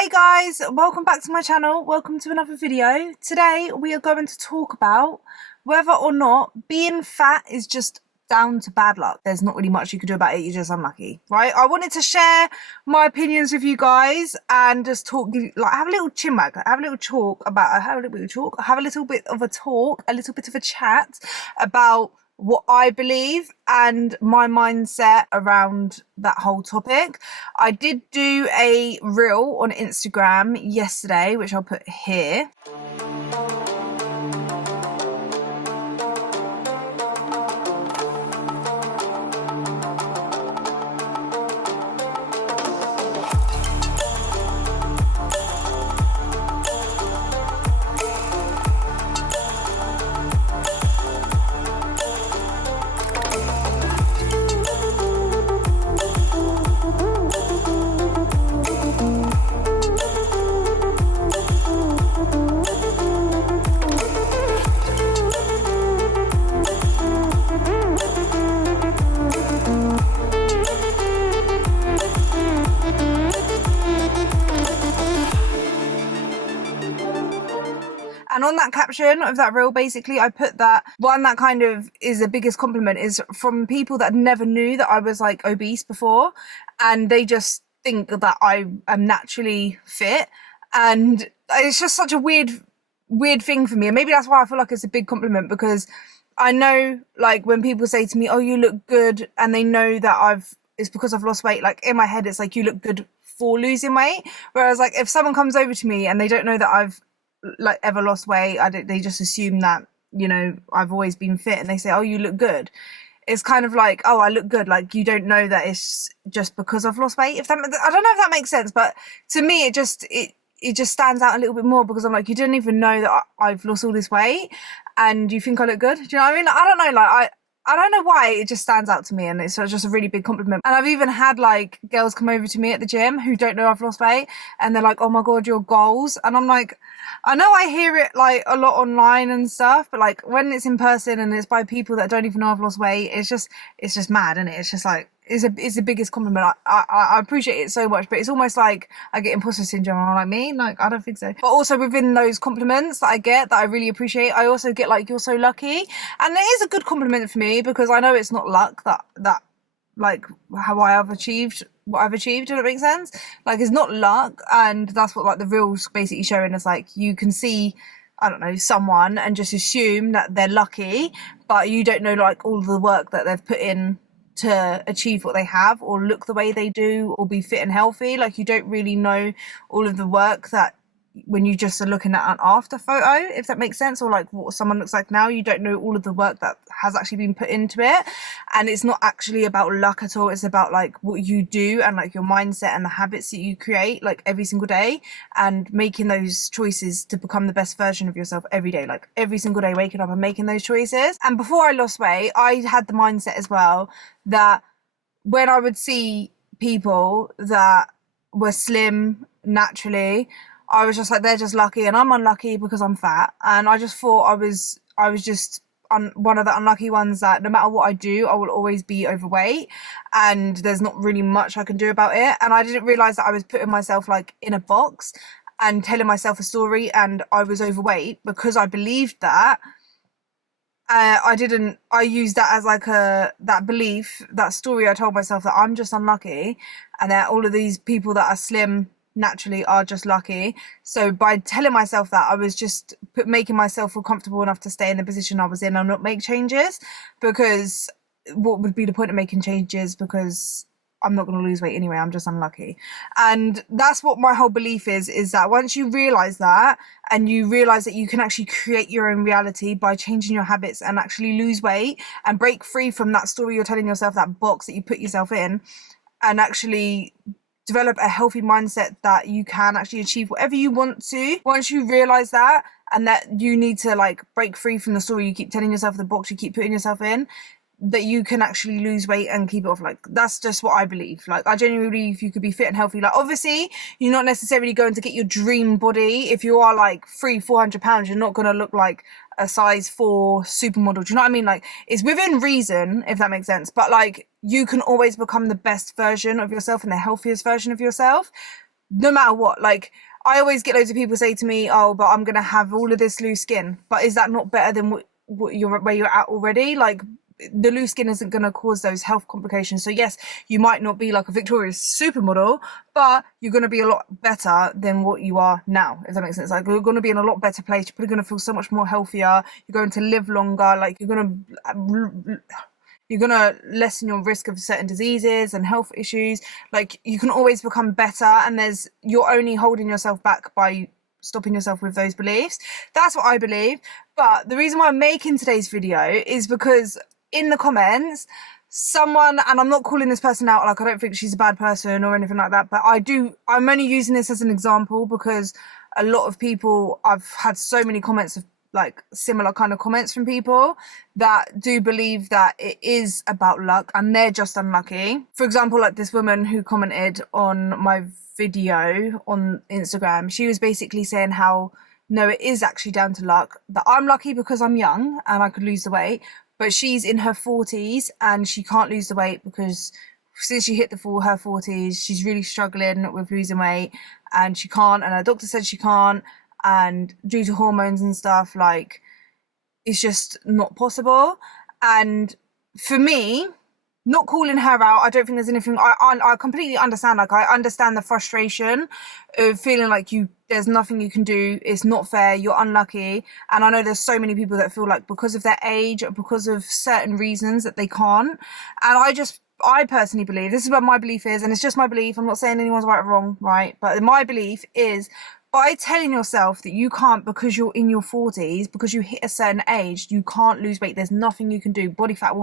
Hey guys, welcome back to my channel. Welcome to another video. Today we are going to talk about whether or not being fat is just down to bad luck. There's not really much you can do about it, you're just unlucky, right? I wanted to share my opinions with you guys and just talk, like have a little chinwag, have a little talk about, have a little bit of a talk, a little bit of a chat about what I believe and my mindset around that whole topic. I did do a reel on Instagram yesterday, which I'll put here. And on that caption of that reel, basically, I put that one that kind of is the biggest compliment is from people that never knew that I was like obese before. And they just think that I am naturally fit. And it's just such a weird thing for me. And maybe that's why I feel like it's a big compliment, because I know like when people say to me, oh, you look good, and they know that it's because I've lost weight, like in my head, it's like you look good for losing weight. Whereas like if someone comes over to me and they don't know that I've like ever lost weight, they just assume that, you know, I've always been fit, and they say, oh, you look good. It's kind of like, oh, I look good, like you don't know that it's just because I've lost weight. I don't know if that makes sense, but to me it just stands out a little bit more, because I'm like, you didn't even know that I've lost all this weight and you think I look good. Do you know what I mean? I don't know, like I don't know why, it just stands out to me, and it's just a really big compliment. And I've even had like girls come over to me at the gym who don't know I've lost weight, and they're like, oh my god, your goals. And I'm like, I know I hear it like a lot online and stuff, but like when it's in person and it's by people that don't even know I've lost weight, it's just mad, isn't it? It's just like, it's the biggest compliment. I appreciate it so much, but it's almost like I get imposter syndrome. I'm like, me? Like, I don't think so. But also within those compliments that I get that I really appreciate, I also get like, you're so lucky. And it is a good compliment for me, because I know it's not luck that like how I've achieved what I've achieved. Does it make sense? Like, it's not luck, and that's what like the reel's basically showing us. Like, you can see, I don't know, someone and just assume that they're lucky, but you don't know like all the work that they've put in to achieve what they have, or look the way they do, or be fit and healthy. Like, you don't really know all of the work that when you just are looking at an after photo, if that makes sense, or like what someone looks like now. You don't know all of the work that has actually been put into it. And it's not actually about luck at all. It's about like what you do, and like your mindset and the habits that you create like every single day, and making those choices to become the best version of yourself every day. Like every single day, waking up and making those choices. And before I lost weight, I had the mindset as well that when I would see people that were slim naturally, I was just like, they're just lucky, and I'm unlucky because I'm fat. And I just thought I was just one of the unlucky ones that no matter what I do, I will always be overweight, and there's not really much I can do about it. And I didn't realize that I was putting myself like in a box and telling myself a story, and I was overweight because I believed that. I used that as like that belief, that story I told myself, that I'm just unlucky, and that all of these people that are slim naturally are just lucky. So by telling myself that, I was just making myself feel comfortable enough to stay in the position I was in and not make changes, because what would be the point of making changes, because I'm not going to lose weight anyway, I'm just unlucky. And that's what my whole belief is that once you realize that, and you realize that you can actually create your own reality by changing your habits and actually lose weight and break free from that story you're telling yourself, that box that you put yourself in, and actually develop a healthy mindset that you can actually achieve whatever you want to. Once you realize that, and that you need to like break free from the story you keep telling yourself, the box you keep putting yourself in, that you can actually lose weight and keep it off. Like, that's just what I believe. Like, I genuinely believe you could be fit and healthy. Like, obviously you're not necessarily going to get your dream body. If you are like 400 pounds, you're not going to look like a size 4 supermodel. Do you know what I mean? Like, it's within reason, if that makes sense. But like, you can always become the best version of yourself and the healthiest version of yourself no matter what. Like, I always get loads of people say to me, "Oh, but I'm gonna have all of this loose skin." But is that not better than what you're where you're at already? Like, the loose skin isn't going to cause those health complications. So yes, you might not be like a Victoria's supermodel, but you're going to be a lot better than what you are now, if that makes sense. Like, you're going to be in a lot better place. You're probably going to feel so much more healthier. You're going to live longer. Like, you're gonna lessen your risk of certain diseases and health issues. Like, you can always become better, and you're only holding yourself back by stopping yourself with those beliefs. That's what I believe. But the reason why I'm making today's video is because in the comments, someone, and I'm not calling this person out, like, I don't think she's a bad person or anything like that, but I'm only using this as an example because a lot of people, I've had so many comments of like similar kind of comments from people that do believe that it is about luck and they're just unlucky. For example, like this woman who commented on my video on Instagram, she was basically saying how no, it is actually down to luck, that I'm lucky because I'm young and I could lose the weight, but she's in her 40s and she can't lose the weight because since she hit her 40s, she's really struggling with losing weight and she can't, and her doctor said she can't, and due to hormones and stuff, like, it's just not possible. And for me, not calling her out, I don't think there's anything, I completely understand. Like, I understand the frustration of feeling like there's nothing you can do, it's not fair, you're unlucky. And I know there's so many people that feel like because of their age or because of certain reasons that they can't. And I personally believe, this is what my belief is, and it's just my belief, I'm not saying anyone's right or wrong, right? But my belief is, by telling yourself that you can't because you're in your 40s, because you hit a certain age, you can't lose weight, there's nothing you can do, body fat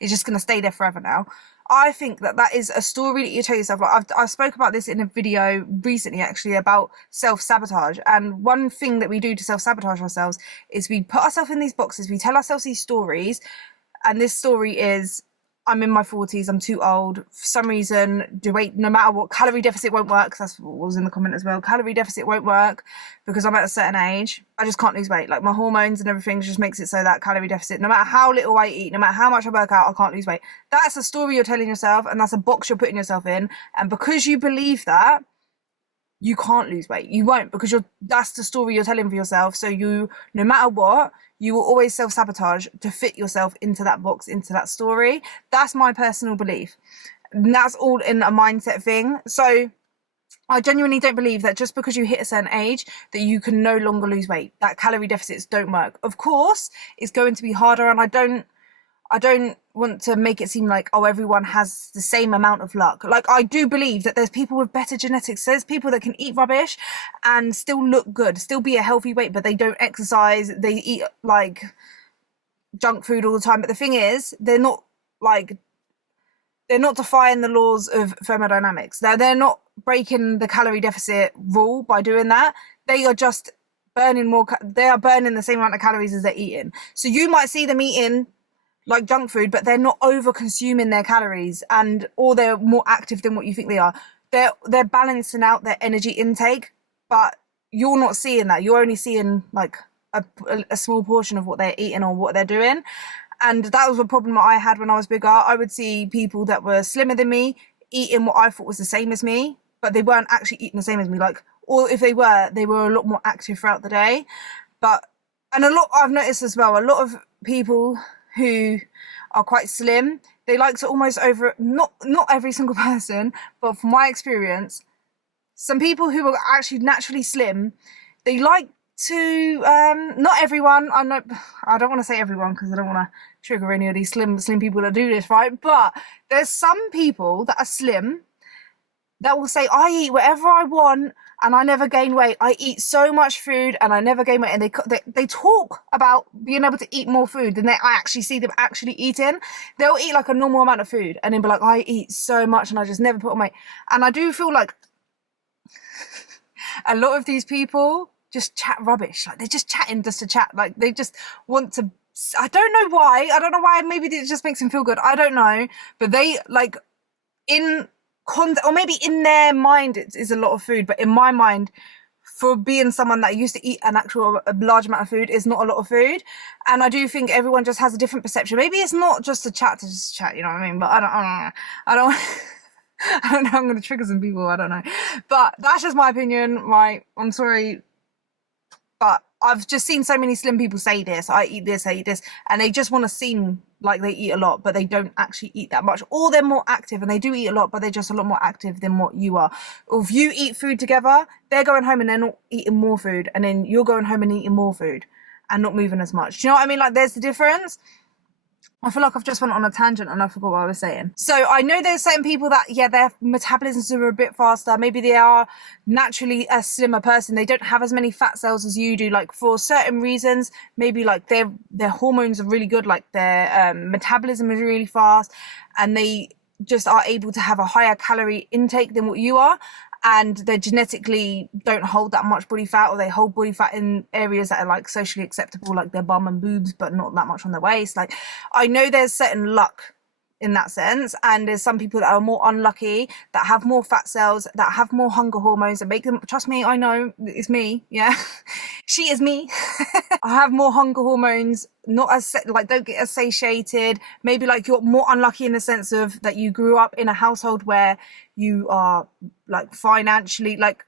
is just going to stay there forever now. I think that is a story that you tell yourself. Like, I spoke about this in a video recently, actually, about self-sabotage. And one thing that we do to self-sabotage ourselves is we put ourselves in these boxes, we tell ourselves these stories, and this story is, I'm in my 40s, I'm too old, for some reason, no matter what, calorie deficit won't work, that's what was in the comment as well, calorie deficit won't work because I'm at a certain age, I just can't lose weight, like my hormones and everything just makes it so that calorie deficit, no matter how little I eat, no matter how much I work out, I can't lose weight. That's a story you're telling yourself, and that's a box you're putting yourself in, and because you believe that, you can't lose weight. You won't, because that's the story you're telling for yourself. So no matter what, you will always self-sabotage to fit yourself into that box, into that story. That's my personal belief. And that's all in a mindset thing. So I genuinely don't believe that just because you hit a certain age that you can no longer lose weight, that calorie deficits don't work. Of course, it's going to be harder, and I don't want to make it seem like, oh, everyone has the same amount of luck. Like, I do believe that there's people with better genetics. There's people that can eat rubbish and still look good, still be a healthy weight, but they don't exercise. They eat like junk food all the time. But the thing is, they're not defying the laws of thermodynamics. They're not breaking the calorie deficit rule by doing that. They are just burning they are burning the same amount of calories as they're eating. So you might see them eating like junk food, but they're not over consuming their calories, or they're more active than what you think they are. They're balancing out their energy intake, but you're not seeing that. You're only seeing like a small portion of what they're eating or what they're doing. And that was a problem that I had when I was bigger. I would see people that were slimmer than me eating what I thought was the same as me, but they weren't actually eating the same as me. Like, or if they were a lot more active throughout the day. And I've noticed as well, a lot of people who are quite slim, they like to almost not every single person, but from my experience, some people who are actually naturally slim, they like to, not everyone, I don't want to say everyone because I don't want to trigger any of these slim people that do this, right? But there's some people that are slim that will say, I eat whatever I want and I never gain weight. I eat so much food and I never gain weight. And they talk about being able to eat more food than I actually see them actually eating. They'll eat like a normal amount of food and then be like, I eat so much and I just never put on weight. And I do feel like a lot of these people just chat rubbish. Like, they're just chatting just to chat. Like, they just want to, I don't know why. Maybe it just makes them feel good. I don't know. But they, like, or maybe in their mind it is a lot of food, but in my mind, for being someone that used to eat a large amount of food, is not a lot of food. And I do think everyone just has a different perception. Maybe it's not just to chat, you know what I mean? But I don't I don't know, I'm going to trigger some people, I don't know. But that's just my opinion, right? I'm sorry, but I've just seen so many slim people say this, I eat this, I eat this, and they just want to seem like they eat a lot, but they don't actually eat that much. Or they're more active and they do eat a lot, but they're just a lot more active than what you are. Or if you eat food together, they're going home and they're not eating more food, and then you're going home and eating more food and not moving as much. Do you know what I mean? Like, there's the difference. I feel like I've just went on a tangent and I forgot what I was saying. So I know there's certain people that, yeah, their metabolisms are a bit faster. Maybe they are naturally a slimmer person. They don't have as many fat cells as you do. Like, for certain reasons, maybe like their hormones are really good. Like, their metabolism is really fast, and they just are able to have a higher calorie intake than what you are. And they genetically don't hold that much body fat, or they hold body fat in areas that are like socially acceptable, like their bum and boobs, but not that much on their waist. Like, I know there's certain luck in that sense, and there's some people that are more unlucky, that have more fat cells, that have more hunger hormones that make them, trust me, I know, it's me, yeah. She is me. I have more hunger hormones, not as like, don't get as satiated. Maybe like you're more unlucky in the sense of that you grew up in a household where you are like financially, like,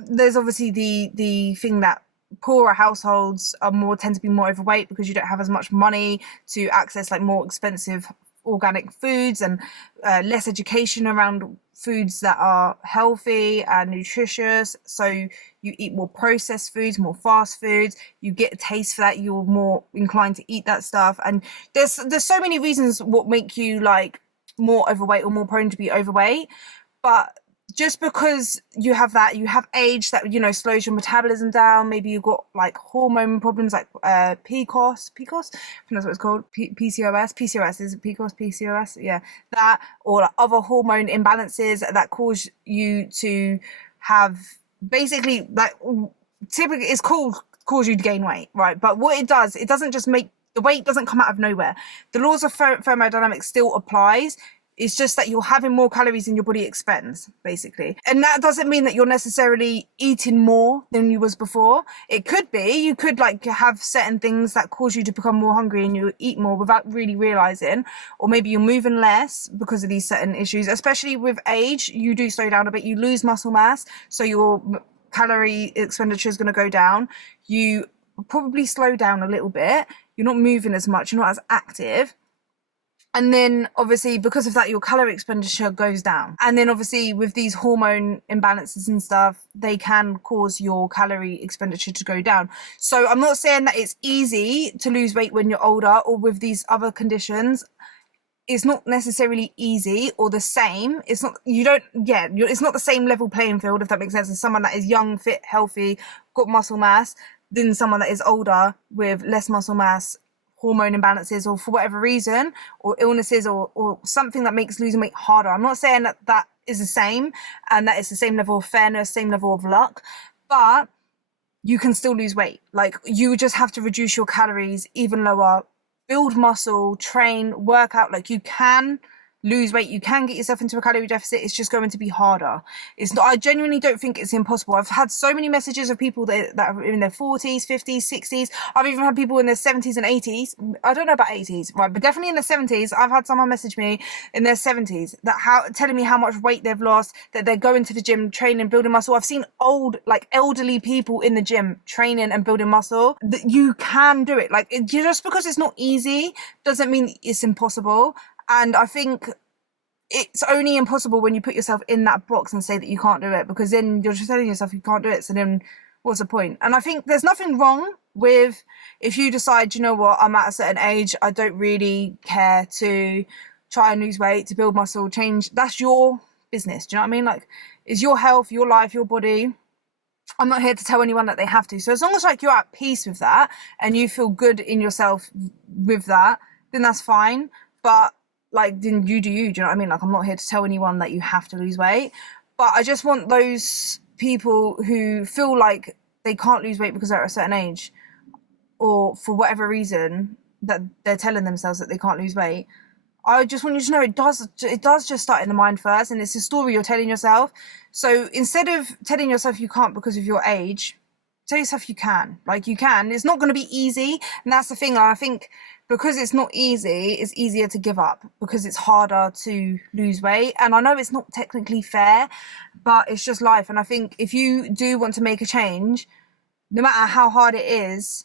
there's obviously the thing that poorer households are more, tend to be more overweight because you don't have as much money to access like more expensive organic foods, and less education around foods that are healthy and nutritious. So you eat more processed foods, more fast foods, you get a taste for that, you're more inclined to eat that stuff. And there's so many reasons what make you like more overweight or more prone to be overweight. But just because you have that, you have age that, you know, slows your metabolism down. Maybe you've got like hormone problems like PCOS, I think that's what it's called, PCOS, is it PCOS, yeah, that, or like other hormone imbalances that cause you to have, basically, like, typically it's called cause you to gain weight, right? But what it does, it doesn't just make, the weight doesn't come out of nowhere. The laws of thermodynamics still applies. It's just that you're having more calories than your body expends, basically. And that doesn't mean that you're necessarily eating more than you was before. It could be, you could like have certain things that cause you to become more hungry and you eat more without really realizing. Or maybe you're moving less because of these certain issues. Especially with age, you do slow down a bit, you lose muscle mass, so your calorie expenditure is going to go down. You probably slow down a little bit, you're not moving as much, you're not as active. And then obviously because of that, your calorie expenditure goes down. And then obviously with these hormone imbalances and stuff, they can cause your calorie expenditure to go down. So I'm not saying that it's easy to lose weight when you're older or with these other conditions. It's not necessarily easy or the same. It's not, it's not the same level playing field, if that makes sense, as someone that is young, fit, healthy, got muscle mass, than someone that is older with less muscle mass, hormone imbalances, or for whatever reason, or illnesses, or something that makes losing weight harder. I'm not saying that that is the same and that it's the same level of fairness, same level of luck, but you can still lose weight. Like, you just have to reduce your calories even lower, build muscle, train, work out. Like, you can lose weight, you can get yourself into a calorie deficit. It's just going to be harder. It's not, I genuinely don't think it's impossible. I've had so many messages of people that are in their 40s, 50s, 60s. I've even had people in their 70s and 80s. I don't know about 80s, right, but definitely in their 70s. I've had someone message me in their 70s that telling me how much weight they've lost, that they're going to the gym, training, building muscle. I've seen elderly people in the gym training and building muscle. That you can do it. Like, just because it's not easy doesn't mean it's impossible. And I think it's only impossible when you put yourself in that box and say that you can't do it, because then you're just telling yourself you can't do it. So then what's the point? And I think there's nothing wrong with, if you decide, you know what, I'm at a certain age, I don't really care to try and lose weight, to build muscle, change. That's your business. Do you know what I mean? Like, it's your health, your life, your body. I'm not here to tell anyone that they have to. So as long as like you're at peace with that and you feel good in yourself with that, then that's fine. But like, then you do you, do you know what I mean? Like, I'm not here to tell anyone that you have to lose weight, but I just want those people who feel like they can't lose weight because they're at a certain age, or for whatever reason that they're telling themselves that they can't lose weight. I just want you to know it does just start in the mind first, and it's a story you're telling yourself. So instead of telling yourself you can't because of your age, tell yourself you can. Like, you can. It's not going to be easy, and that's the thing. I think because it's not easy, it's easier to give up because it's harder to lose weight. And I know it's not technically fair, but it's just life. And I think if you do want to make a change, no matter how hard it is,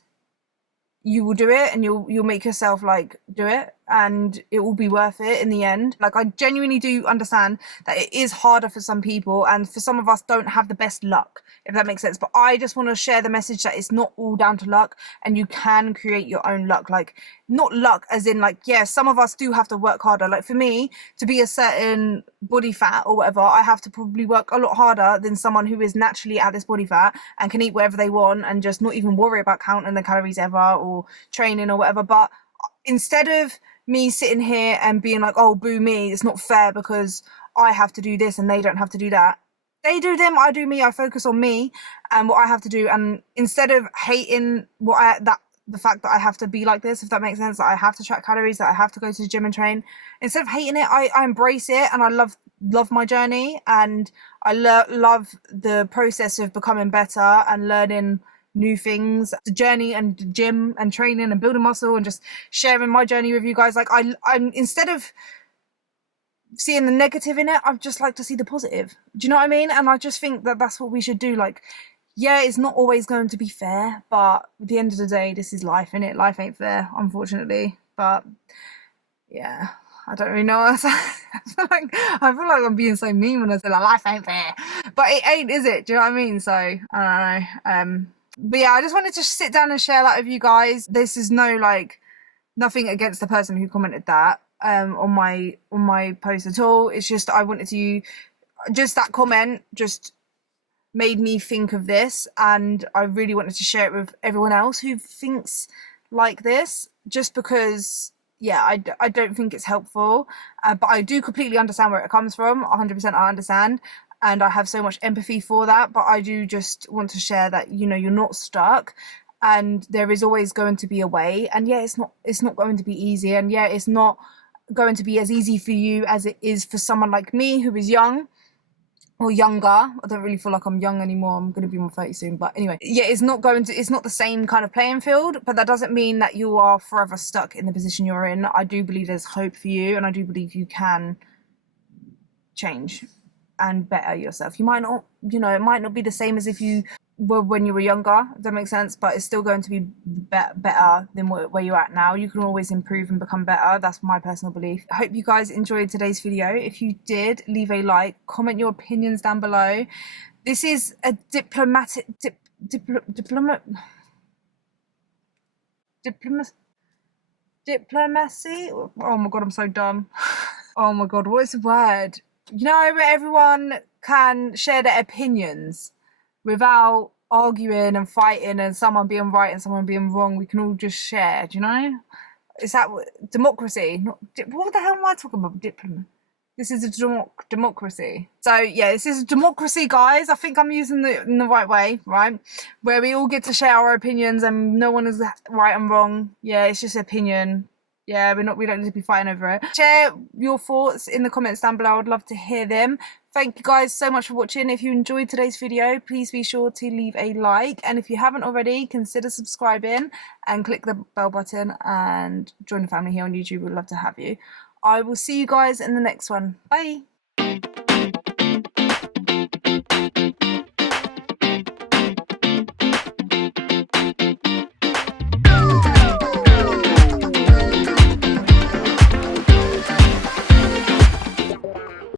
you will do it, and you'll make yourself like do it, and it will be worth it in the end. Like, I genuinely do understand that it is harder for some people, and for some of us don't have the best luck, if that makes sense. But I just want to share the message that it's not all down to luck, and you can create your own luck. Like, not luck as in like, yeah, some of us do have to work harder. Like for me, to be a certain body fat or whatever, I have to probably work a lot harder than someone who is naturally at this body fat and can eat whatever they want and just not even worry about counting the calories ever or training or whatever. But instead of me sitting here and being like, oh, boo me, it's not fair because I have to do this and they don't have to do that. They do them, I do me. I focus on me and what I have to do. And instead of hating the fact that I have to be like this, if that makes sense, that I have to track calories, that I have to go to the gym and train, instead of hating it, I embrace it, and I love my journey, and I love the process of becoming better and learning new things, the journey and the gym and training and building muscle and just sharing my journey with you guys. Like, I'm instead of seeing the negative in it, I just like to see the positive. Do you know what I mean? And I just think that that's what we should do. Like, yeah, it's not always going to be fair, but at the end of the day, this is life, innit? Life ain't fair, unfortunately. But yeah, I don't really know what else. I feel like I'm being so mean when I say like life ain't fair, but it ain't, is it? Do you know what I mean? So I don't know. But yeah, I just wanted to sit down and share that with you guys. This is nothing against the person who commented that on my post at all. It's just I wanted to, just that comment just made me think of this, and I really wanted to share it with everyone else who thinks like this, just because, yeah, I don't think it's helpful, but I do completely understand where it comes from. 100% I understand, and I have so much empathy for that. But I do just want to share that, you know, you're not stuck, and there is always going to be a way. And yeah, it's not going to be easy, and yeah, it's not going to be as easy for you as it is for someone like me who is young or younger. I don't really feel like I'm young anymore. I'm going to be more 30 soon. But anyway, yeah, it's not the same kind of playing field, but that doesn't mean that you are forever stuck in the position you're in. I do believe there's hope for you, and I do believe you can change and better yourself. You might not, you know, it might not be the same as if you were when you were younger, if that makes sense, but it's still going to be better than where you're at now. You can always improve and become better. That's my personal belief. I hope you guys enjoyed today's video. If you did, leave a like, comment your opinions down below. This is a diplomacy. Oh my god, I'm so dumb. Oh my god, what is the word? You know, where everyone can share their opinions without arguing and fighting and someone being right and someone being wrong. We can all just share, do you know? Is that democracy? What the hell am I talking about? This is a democracy. So yeah, this is a democracy, guys. I think I'm using it in the right way, right? Where we all get to share our opinions and no one is right and wrong. Yeah, it's just opinion. Yeah, we don't need to be fighting over it. Share your thoughts in the comments down below. I'd love to hear them. Thank you guys so much for watching. If you enjoyed today's video, please be sure to leave a like. And if you haven't already, consider subscribing and click the bell button and join the family here on YouTube. We'd love to have you. I will see you guys in the next one. Bye.